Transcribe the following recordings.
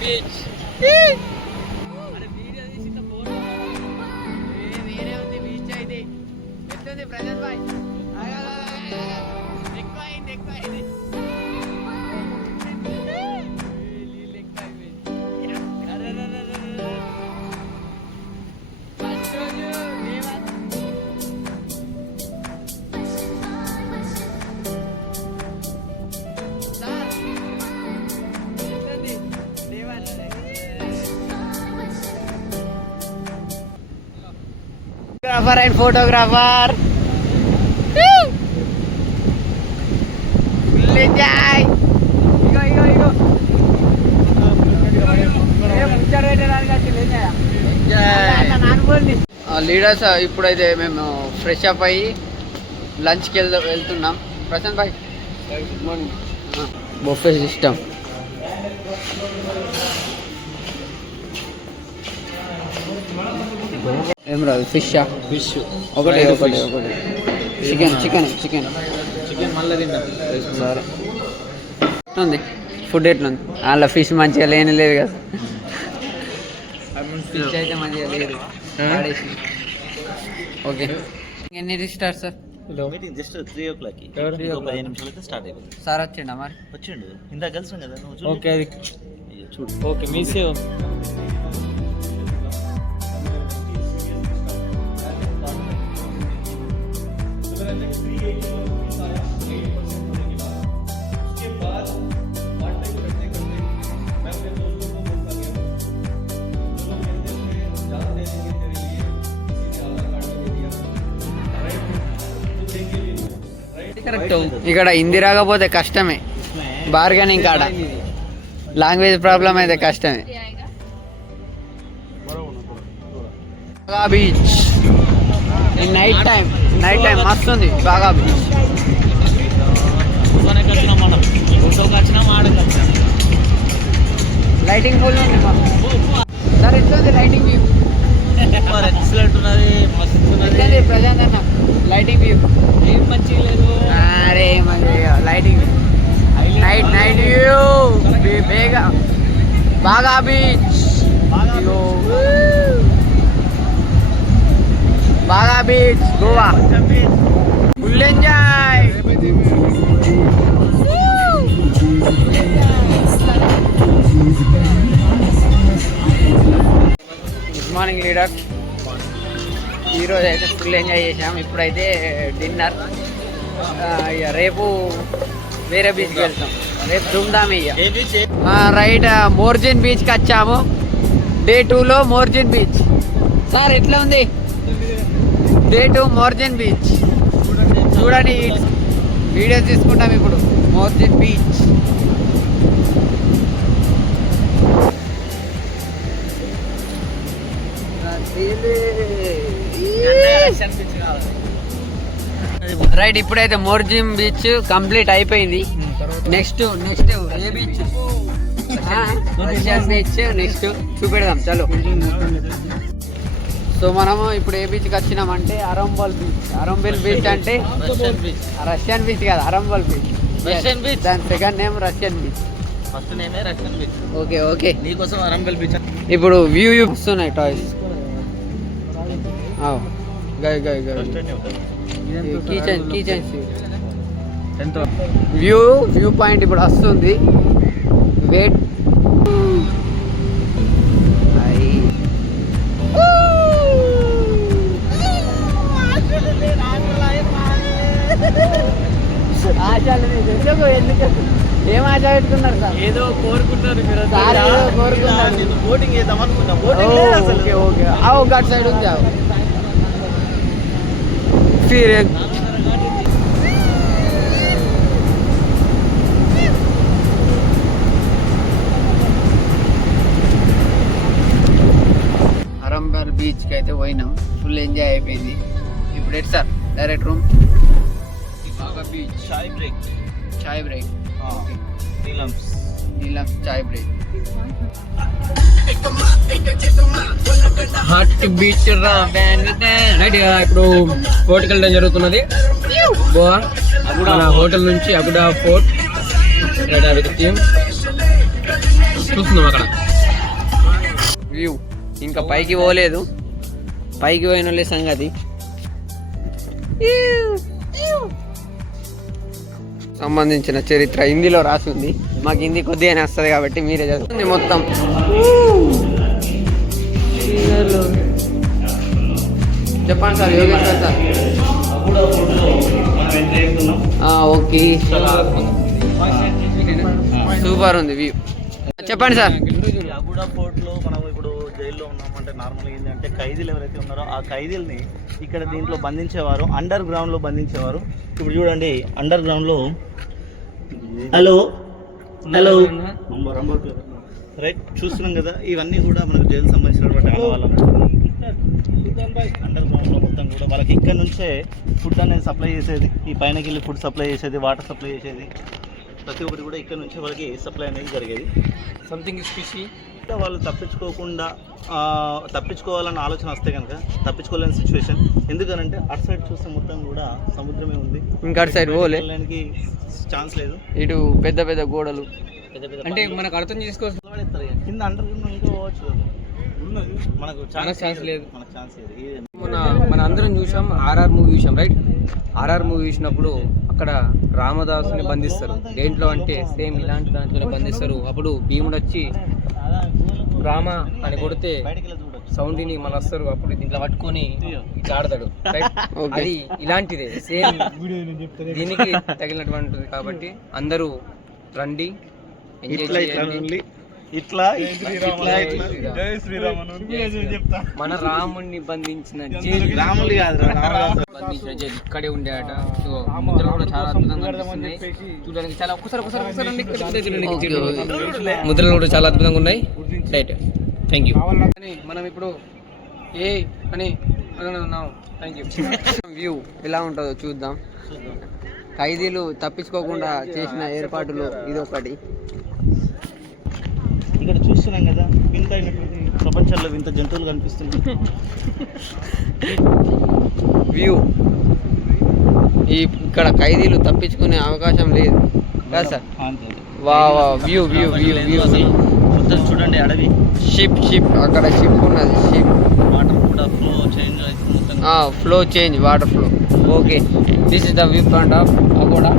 Beach. వేరే ఉంది beach అయితే ఎట్లుంది ప్రజెంట్ బాయ్? ఎక్కువ అయింది Photographer and photographer. Full enjoy. Igo. Leaders ఇప్పుడైతే మేము ఫ్రెష్ అప్ అయ్యి లంచ్కి వెళ్తున్నాం. ప్రశాంత్ భాయ్ గుడ్ మార్నింగ్. Buffet system. ఏం రాదు ఫిష్ ఒకటి చికెన్ మళ్ళీ తింటాం. సరే ఉంది ఫుడ్ ఎట్లుంది? అలా ఫిష్ మంచిగా లేని లేదు కదా. ఫిష్ అయితే మంచిగా లేదు. ఓకే ఎన్ని start sir? Meeting just 3 o'clock. 10 నిమిషాలైతే స్టార్ట్ అయిపోతుంది. సార్ వచ్చిండా మరి? వచ్చిండు ఇందాక కలిసి కదా నువ్వు. ఓకే చూడు. ఓకే మీ సేవ్. ఇక్కడ హిందీ రాకపోతే కష్టమే. బార్గెనింగ్ కాడ లాంగ్వేజ్ ప్రాబ్లం అయితే కష్టమే. బాగా బీచ్ నైట్ టైం మస్తు ఉంది. బాగా బీచ్ లైటింగ్ ఫుల్ ఉంది సార్. ఎట్లుంది లైటింగ్ వ్యూ? ఎక్సలెంట్ ఉన్నది. ప్రజెంట్ అన్న లైటింగ్ వ్యూ ఏం మంచిగా లేదు. అరే మంచిగా లైటింగ్ నైట్ వ్యూ బేగా బాగా బీచ్. బాగా beach Goa full enjoy. Good morning leader. ఈరోజు అయితే ఫుల్ ఎంజాయ్ చేసాం. ఇప్పుడైతే డిన్నర్. రేపు వేరే బీచ్కి వెళ్తాం. రేపు ధూమ్ధామ్ ఇక రైట్ మోర్జిన్ బీచ్కి వచ్చాము. డే 2లో మోర్జిన్ బీచ్. సార్ ఎట్లా ఉంది? డే 2 మోర్జిన్ బీచ్ చూడండి. వీడియోస్ తీసుకుంటాం ఇప్పుడు. Morjim beach right. ఇప్పుడైతే మోర్జిన్ బీచ్ కంప్లీట్ అయిపోయింది. నెక్స్ట్ ఏ బీచ్? రష్యన్ బీచ్ నెక్స్ట్ చూపెడదాం చలో. సో మనము ఇప్పుడు ఏ బీచ్కి వచ్చినామంటే అరంబల్ బీచ్ అంటే రష్యన్ బీచ్ కాదు, అరంబల్ బీచ్. దాని second name Russian beach. First నేమే రష్యన్ బీచ్. ఓకే నీకోసం అరంబల్ బీచ్. ఇప్పుడు వ్యూ వస్తున్నాయి టాయ్స్. వ్యూ పాయింట్ ఇప్పుడు వస్తుంది. వెయిట్ ఏం ఆశ పెట్టుకున్నారు సార్? ఏదో కోరుకుంటారు మీరు. బోటింగ్ చేద్దాం అనుకున్నా. ఓకే గట్ సైడ్ ఉంది. అరంబల్ బీచ్కి అయితే పోయినాం. ఫుల్ ఎంజాయ్ అయిపోయింది. ఇప్పుడు ఎట్ sir direct room. Beach chai break Neelam's chai break. Hot beach ఇప్పుడు ఫోర్ట్కి వెళ్ళడం జరుగుతున్నది. గోవా మన హోటల్ నుంచి అగుడా ఫోర్ట్ చూస్తున్నాం. అక్కడ వ్యూ. ఇంకా పైకి పోలేదు, పైకి పోయిన వాళ్ళే సంగతి. సంబంధించిన చరిత్ర హిందీలో రాసింది, మాకు హిందీ కొద్దిగానే వస్తుంది కాబట్టి మీరే చదువుతుంది మొత్తం. చెప్పండి sir, Yogeshwar sir. Okay, super ఉంది వ్యూ. చెప్పండి సార్. అగూడా ఫోర్ట్లో మనం ఇప్పుడు జైల్లో ఉన్నామంటే నార్మల్గా ఏంటంటే ఖైదీలు ఎవరైతే ఉన్నారో ఆ ఖైదీలని ఇక్కడ దీంట్లో బంధించేవారు, అండర్ గ్రౌండ్లో బంధించేవారు. ఇప్పుడు చూడండి అండర్ గ్రౌండ్లో. హలో హలో రైట్, చూస్తున్నాం కదా, ఇవన్నీ కూడా మనకు జైలు సంబంధించినటువంటి ఆడవాళ్ళం. అండర్ గ్రౌండ్లో మొత్తం కూడా వాళ్ళకి ఇక్కడ నుంచే ఫుడ్ అనేది సప్లై చేసేది, ఈ పైనకి వెళ్ళి ఫుడ్ సప్లై చేసేది, వాటర్ సప్లై చేసేది, ప్రతి ఒక్కటి కూడా ఇక్కడ నుంచే వాళ్ళకి సప్లై అనేది జరిగేది. సంథింగ్ స్పీషీ వాళ్ళు తప్పించుకోవాలన్న ఆలోచన వస్తే కనుక తప్పించుకోలేని సిచ్యువేషన్. ఎందుకనంటే అటు సైడ్ చూస్తే మొత్తం కూడా సముద్రమే ఉంది, ఇంకా అటు సైడ్ పోలేనికి ఛాన్స్ లేదు. ఇటు పెద్ద పెద్ద గోడలు, పెద్ద పెద్ద అంటే మనకు అర్థం చేసుకోవచ్చు. కింద అండర్ గ్రౌండ్ ఇంకా పోవచ్చు, మనకు ఛాన్స్ లేదు, మనకు ఛాన్స్ లేదు. మన అందరం చూసాం, ఆర్ఆర్ మూవీ చూసాం రైట్. ఆర్ఆర్ మూవీ చూసినప్పుడు అక్కడ రామదాసుని బంధిస్తారు. దేంట్లో అంటే సేమ్ ఇలాంటి దాంట్లోనే బంధిస్తారు. అప్పుడు భీముడు వచ్చి రామ అని కొడితే సౌండ్ని మళ్ళీ వస్తారు, అప్పుడు దీంట్లో పట్టుకొని ఇట్లా ఆడతాడు రైట్. అది ఇలాంటిదే సేమ్ దీనికి తగిలినటువంటిది. కాబట్టి అందరూ రండి, ఎంజాయ్ చేయండి. ఇట్లా మన రాముడిని బంధించిన రాములు కాదు, బంధించిన జైలు ఇక్కడే ఉండేట. సో ముద్రలు కూడా చాలా అద్భుతంగా కనిపిస్తున్నాయి చూడడానికి. చాలా ఒకసారి ముద్రలు కూడా చాలా అద్భుతంగా ఉన్నాయి రైట్. Thank you. మనం ఇప్పుడు ఏ అని ఉన్నాం. Thank you. వ్యూ ఎలా ఉంటుందో చూద్దాం. ఖైదీలు తప్పించుకోకుండా చేసిన ఏర్పాటులు ఇదొకటి. ఇక్కడ చూస్తున్నాం కదా, వింత అయినటువంటి ప్రపంచంలో వింత జంతువులు కనిపిస్తున్నాయి. వ్యూ ఇక్కడ ఖైదీలు తప్పించుకునే అవకాశం లేదు కదా సార్. వా వ్యూ వ్యూ వ్యూ వ్యూ మొత్తం చూడండి, అడవి, షిప్ అక్కడ షిప్ ఉన్నది. షిప్ వాటర్ కూడా ఫ్లో చేంజ్ అవుతుంది, flow change, water flow. Okay, this is the view point of Aguada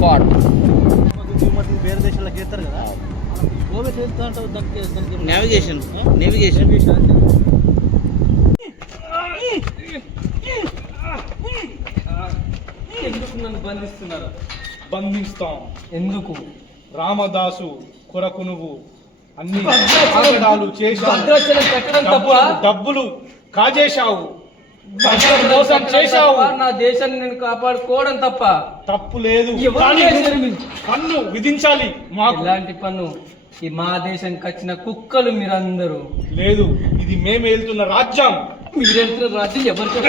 fort. వేరే దేశాలకు వెళ్తారు కదా, నేవిగేషన్. ఎందుకు నన్ను బంధిస్తున్నారు? బంధిస్తాం ఎందుకు? రామదాసు కొరకు నువ్వు అన్ని ఆగడాలు చేశావు, డబ్బులు కాజేశావు, మోసం చేశావు. నా దేశాన్ని నేను కాపాడుకోవడం తప్ప తప్పు లేదు, పన్ను విధించాలి మాకు. ఇలాంటి పన్ను ఈ మా దేశానికి వచ్చిన కుక్కలు మీరందరూ. లేదు, ఇది మేము వెళ్తున్న రాజ్యం. మీరు వెళ్తున్న రాజ్యం ఎవరికి?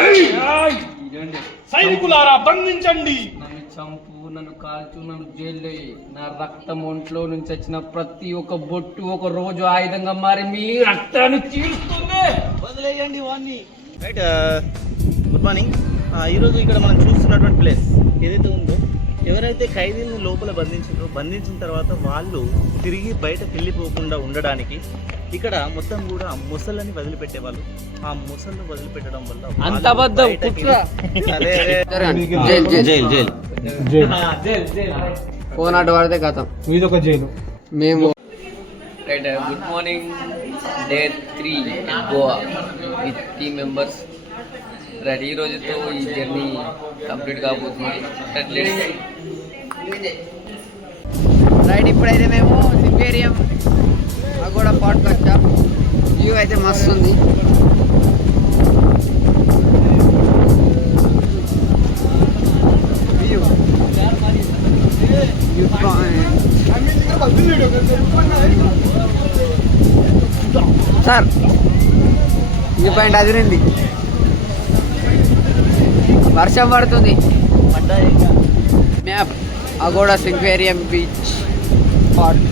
సైనికులారా బంధించండి. నన్ను చంపు, నన్ను కాల్చు, నన్ను జైల్లో. నా రక్తం ఒంట్లో నుంచి వచ్చిన ప్రతి ఒక్క బొట్టు ఒక రోజు ఆయుధంగా మారి మీ రక్తాన్ని చీల్చుతుంది. వదిలేయండి వాడిని. Right, good morning. ఈరోజు ఇక్కడ మనం చూస్తున్నటువంటి ప్లేస్ ఏదైతే ఉందో, ఎవరైతే ఖైదీలను లోపల బంధించిన తర్వాత వాళ్ళు తిరిగి బయటకు వెళ్ళిపోకుండా ఉండడానికి ఇక్కడ మొత్తం కూడా ముసళ్ళని వదిలిపెట్టేవాళ్ళు. ఆ ముసళ్ళు వదిలిపెట్టడం వల్ల అంత అబద్ధం. ఫోన్ అటు పడితే గతం మీదొక జైలు. మేము right, good morning. Day 3 Goa with team members. Right, ఈ రోజుతో ఈ జర్నీ కంప్లీట్ కాబోతుంది. రైట్, ఇప్పుడైతే మేము సింపేరియం అగోడా ఫోర్ట్కి వచ్చాం. వ్యూ అయితే మస్తు ఉంది. వ్యూ సార్, వ్యూ పాయింట్ అదిరింది. వర్షం పడుతుంది. Map Aguada Sinquerim beach fort.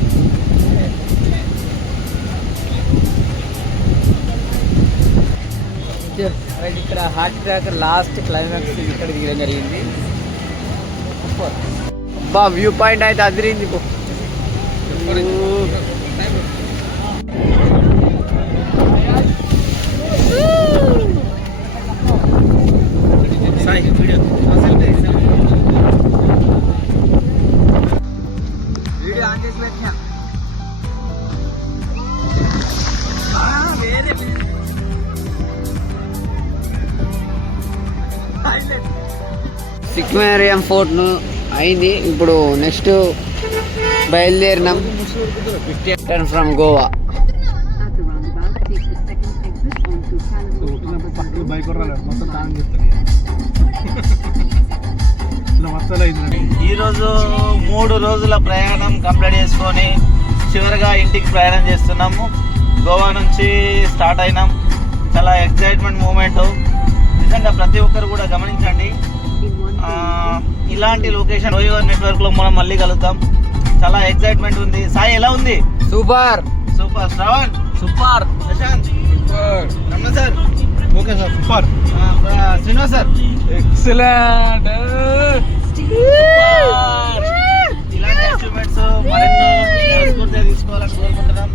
ఇక్కడ హార్ట్ ట్రాక్ లాస్ట్ క్లైమాక్స్ ఇక్కడ దిగడం జరిగింది. బా వ్యూ పాయింట్ అయితే అదిరింది. సిక్మేరియం ఫోర్ట్ అయింది. ఇప్పుడు నెక్స్ట్ బయలుదేరినాం రిటర్న్ ఫ్రమ్ గోవా. ఈరోజు 3 రోజుల ప్రయాణం కంప్లీట్ చేసుకొని చివరిగా ఇంటికి ప్రయాణం చేస్తున్నాము. గోవా నుంచి స్టార్ట్ అయినాం. చాలా ఎక్సైట్మెంట్ మూమెంట్. నిజంగా ప్రతి ఒక్కరు కూడా గమనించండి. ఇలాంటి లొకేషన్ రోయివర్ నెట్వర్క్లో మనం మళ్ళీ కలుద్దాం. చాలా ఎక్సైట్మెంట్ ఉంది. సాయి ఎలా ఉంది? Super super. Shravan super Prashant Ramana sir okay sir super Srinivas sir excellent. ఇలాంటి అచీవ్మెంట్స్ మరెన్నో మనస్ఫూర్తిగా తీసుకోవాలని కోరుకుంటున్నాం.